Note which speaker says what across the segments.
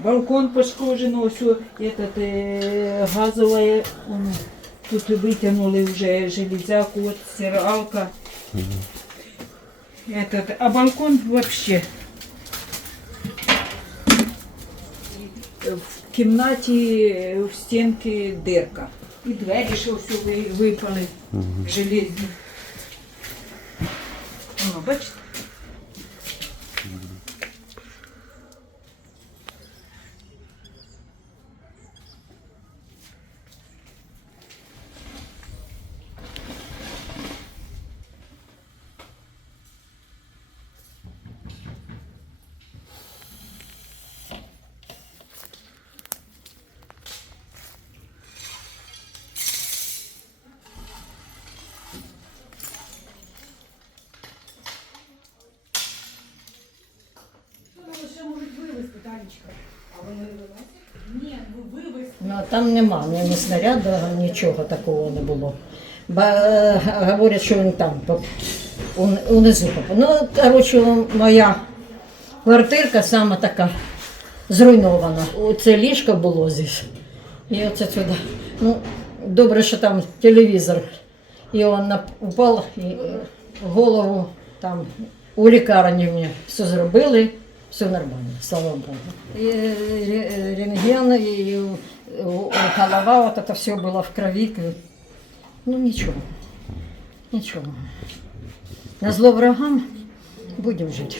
Speaker 1: Балкон пошкоджено, все, этот, э, газовая, он, тут вытянули уже железяку, вот стиралка. Этот, а балкон вообще в кімнаті в стінки дирка. І двері, що все ви- випали железні. Воно, бачите?
Speaker 2: Ну, а там нема ні, ні снаряду, нічого такого не було. Ба, е, говорять, що він там унизу. Ну, коротше, моя квартирка саме така зруйнована. Оце ліжко було здесь. І оце сюди. Ну, добре, що там телевізор. І він упав і е, голову там у лікарні мені все зробили, все нормально, слава Богу. І е, рентген, і е, голова, вот это все было в крови. Ну ничего, ничего. На зло врагам будем жити.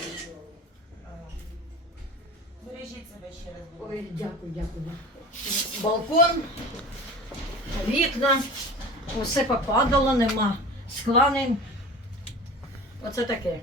Speaker 2: Ой, дякую, дякую. Балкон, вікна, усе попадало, нема скла. Оце таке.